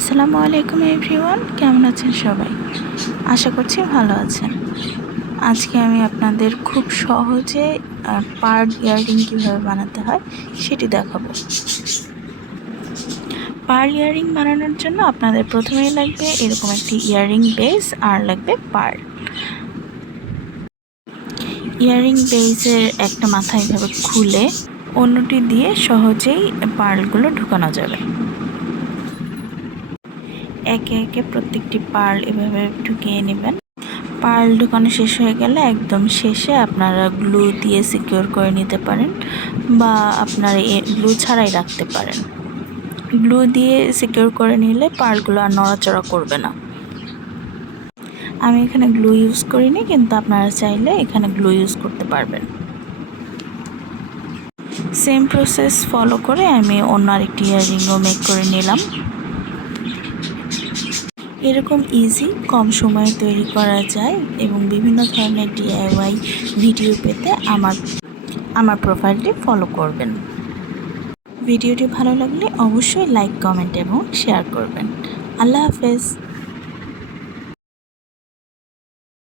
আসসালামু আলাইকুম এভরিওয়ান, কেমন আছেন সবাই? আশা করছি ভালো আছেন। আজকে আমি আপনাদের খুব সহজে পার্ল ইয়াররিং কীভাবে বানাতে হয় সেটি দেখাবো। পার্ল ইয়াররিং বানানোর জন্য আপনাদের প্রথমেই লাগবে এরকম একটি ইয়াররিং বেস আর লাগবে পার্ল। ইয়াররিং বেসের একটা মাথা এভাবে খুলে অন্যটি দিয়ে সহজেই পার্লগুলো ঢুকানো যাবে। একে একে প্রত্যেকটি পার্ল এভাবে ঢুকিয়ে নেবেন। পার্ল ঢুকানো শেষ হয়ে গেলে একদম শেষে আপনারা গ্লু দিয়ে সিকিউর করে নিতে পারেন বা আপনারা গ্লু ছাড়াই রাখতে পারেন। গ্লু দিয়ে সিকিউর করে নিলে পার্লগুলো আর নড়াচড়া করবে না। আমি এখানে গ্লু ইউজ করিনি, কিন্তু আপনারা চাইলে এখানে গ্লু ইউজ করতে পারবেন। সেম প্রসেস ফলো করে আমি অন্য আরেকটি ইয়াররিংও মেক করে নিলাম। এরকম ইজি কম সময়ে তৈরি করা যায় এবং বিভিন্ন ধরনের DIY ভিডিও পেতে আমার প্রোফাইলটি ফলো করবেন। ভিডিওটি ভালো লাগলে অবশ্যই লাইক, কমেন্ট এবং শেয়ার করবেন। আল্লাহ হাফেজ।